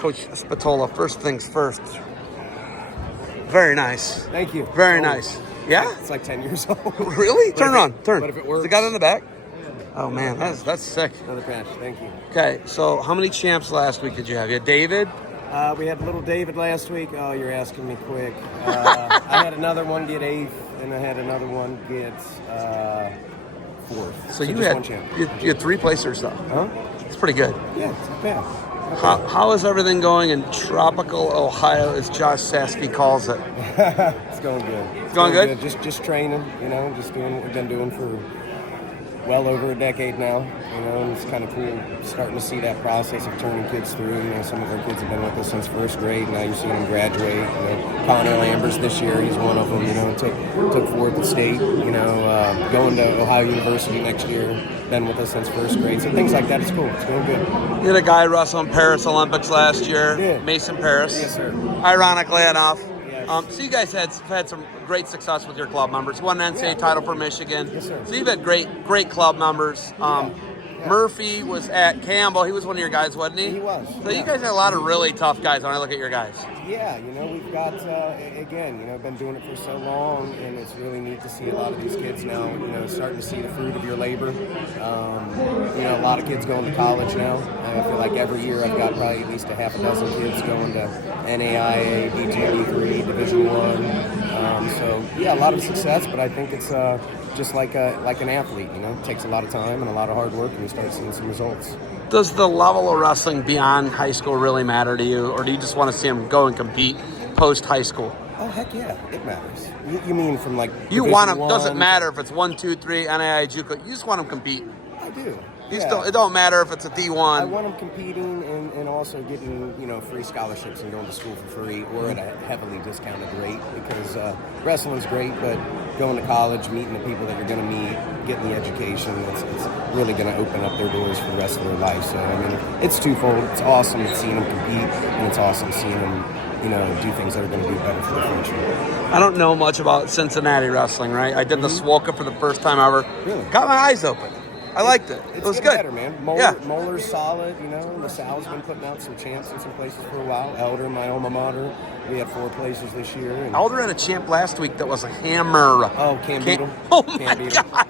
Coach Spatola, first things first. Very nice. Thank you. Very nice. Yeah? It's like 10 years old. Really? Turn around. Turn. But if it works. Is the guy in the back? Oh, man. That's sick. Another patch. Thank you. Okay, so how many champs last week did you have? You had David? We had little David last week. Oh, you're asking me quick. I had another one get 8th, and I had another one get 4th. So you just had one champ. you had 3 placers, though. Huh? It's pretty good. Yeah, it's not bad. How is everything going in tropical Ohio, as Josh Saskey calls it? It's going good. It's going good? Just training, just doing what we've been doing for well over a decade now, and it's kind of cool starting to see that process of turning kids through. Some of our kids have been with us since first grade, now you're seeing them graduate. Connor Lambers this year, he's one of them, took 4th at state, going to Ohio University next year, been with us since first grade. So things like that, it's cool. It's going good. You had a guy wrestle in Paris Olympics last year, Yeah. Mason Paris. Yes, sir. Ironically enough. Yes. So you guys had some great success with your club members. Won an NCAA title for Michigan. Yes, sir. So you've had great club members. Murphy was at Campbell. He was one of your guys, wasn't he? He was. So you guys had a lot of really tough guys when I look at your guys. Yeah, we've got, been doing it for so long, and it's really neat to see a lot of these kids now, starting to see the fruit of your labor. A lot of kids going to college now. I feel like every year I've got probably at least a half a dozen kids going to NAIA, BJB3, Division I. A lot of success, but I think it's just like an athlete, it takes a lot of time and a lot of hard work, and you start seeing some results. Does the level of wrestling beyond high school really matter to you, or do you just want to see them go and compete post high school? Oh, heck yeah, it matters. You mean from like you Division want them? I? Doesn't matter if it's 1, 2, 3, NAIA, JUCO. You just want them to compete. I do. It don't matter if it's a D1. I want them competing and also getting free scholarships and going to school for free or at a heavily discounted rate, because wrestling's great, but going to college, meeting the people that you're going to meet, getting the education, it's really going to open up their doors for the rest of their life. So it's twofold. It's awesome seeing them compete, and it's awesome seeing them do things that are going to be better for the future. I don't know much about Cincinnati wrestling, right? I did the Swoka for the first time ever. Really? Got my eyes open. I liked it. It was good. Better, man. Moeller's solid, LaSalle's been putting out some champs in some places for a while. Elder, my alma mater, we had 4 places this year. Elder had a champ last week that was a hammer. Oh, Cam Beadle. Oh, my God.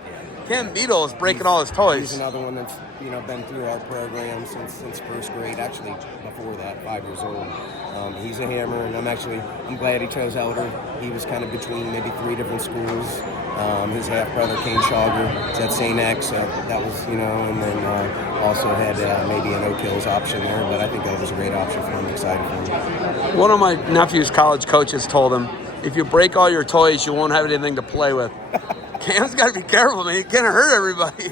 Cam Beadle is breaking all his toys. He's another one that's been through our program since first grade. Actually, before that, 5 years old. He's a hammer, and I'm glad he chose Elder. He was kind of between maybe 3 different schools. His half brother Kane Schauger is at St. X. That was and then also had maybe an Oak Hills option there. But I think that was a great option for him. Excited for him. One of my nephew's college coaches told him, if you break all your toys, you won't have anything to play with. Cam's got to be careful, man. He can't hurt everybody.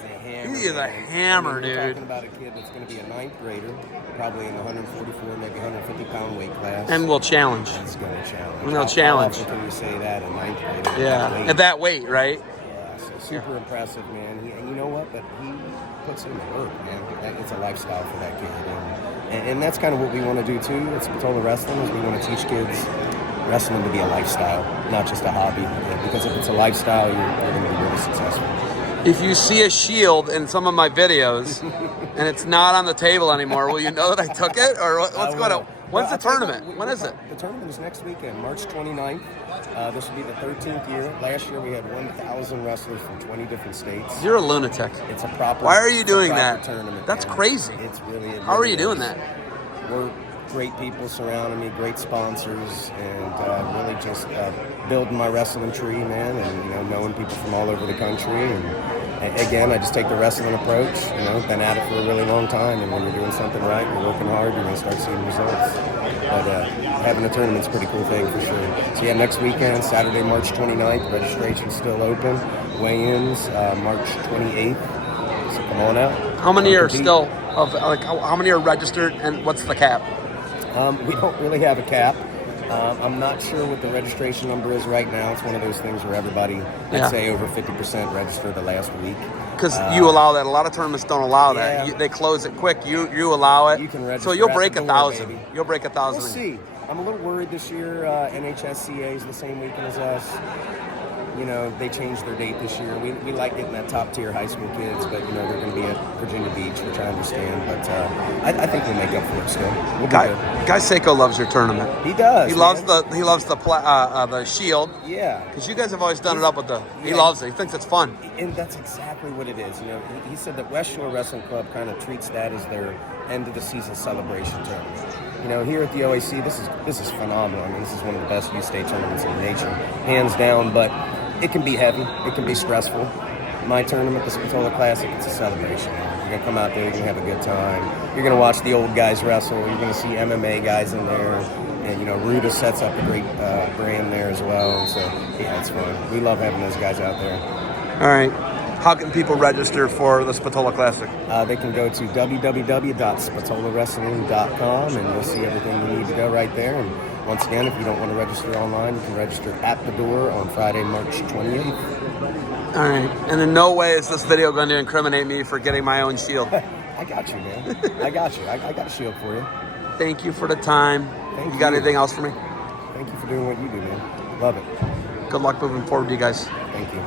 He is a hammer, dude. We're talking about a kid that's going to be a 9th grader, probably in the 144, maybe 150-pound weight class. And will challenge. He's going to challenge. And they'll challenge. How often can you say that, a 9th grader? Yeah, at that weight, right? Yeah, so super impressive, man. And you know what? But he puts in the work, man. It's a lifestyle for that kid. And that's kind of what we want to do, too. It's Spatola Wrestling, is we want to teach kids wrestling to be a lifestyle, not just a hobby. Because if it's a lifestyle, you're going to be really successful. If you see a shield in some of my videos and it's not on the table anymore, will you know that I took it? Or what's going on? When's the tournament? When is it? The tournament is next weekend, March 29th. This will be the 13th year. Last year we had 1,000 wrestlers from 20 different states. You're a lunatic. It's a proper. Why are you doing that? Tournament, That's man. crazy. It's really. How are you doing that? We're great people surrounding me, great sponsors, and really just building my wrestling tree, man, and knowing people from all over the country. And again, I just take the wrestling approach. Been at it for a really long time, and when you're doing something right, you're working hard, you're going to start seeing results. But having a tournament's a pretty cool thing for sure. So yeah, next weekend, Saturday, March 29th, registration's still open. Weigh-ins, March 28th. So come on out. How many are still how many are registered, and what's the cap? We don't really have a cap. I'm not sure what the registration number is right now. It's one of those things where everybody, I'd say over 50% registered the last week. Because you allow that. A lot of tournaments don't allow that. They close it quick. You allow it. You can register. So you'll break at the 1,000. door, You'll break 1,000. We'll see. I'm a little worried this year. NHSCA is the same weekend as us. you know, they changed their date this year. We like getting that top tier high school kids, but you know they're going to be at Virginia Beach, which I understand. But I think we'll make up for it still. We'll be good. Guy Seiko loves your tournament. He does. He loves the shield. Yeah. Because you guys have always done it up with the. He loves it. He thinks it's fun. And that's exactly what it is. You know, he said that West Shore Wrestling Club kind of treats that as their end of the season celebration tournament. You know, here at the OAC, this is phenomenal. I mean, this is one of the best youth state tournaments in the nation, hands down. But it can be heavy. It can be stressful. My tournament, the Spatola Classic, it's a celebration. You're gonna come out there. You're gonna have a good time. You're gonna watch the old guys wrestle. You're gonna see MMA guys in there. And, you know, Ruda sets up a great brand there as well. And so, yeah, it's fun. We love having those guys out there. All right. How can people register for the Spatola Classic? They can go to www.spatolawrestling.com and you'll see everything you need to go right there. And once again, if you don't want to register online, you can register at the door on Friday, March 28th. All right. And in no way is this video going to incriminate me for getting my own shield. I got you, man. I got you. I got a shield for you. Thank you for the time. Thank You got anything else for me? Thank you for doing what you do, man. Love it. Good luck moving forward, you guys. Thank you.